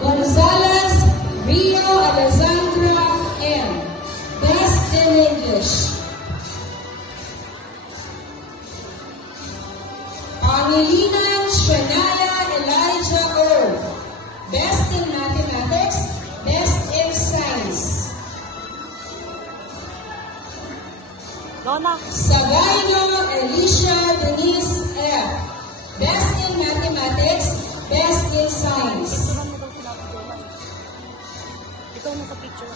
Gonzalez Rio Alexandra M. Best in English. Pangilinan Shania Elijah O. Best in Mathematics, Best in Science. Donna. Sagayno Alicia Denise F. Best in Mathematics, Best in Science. Ikaw na sa picture.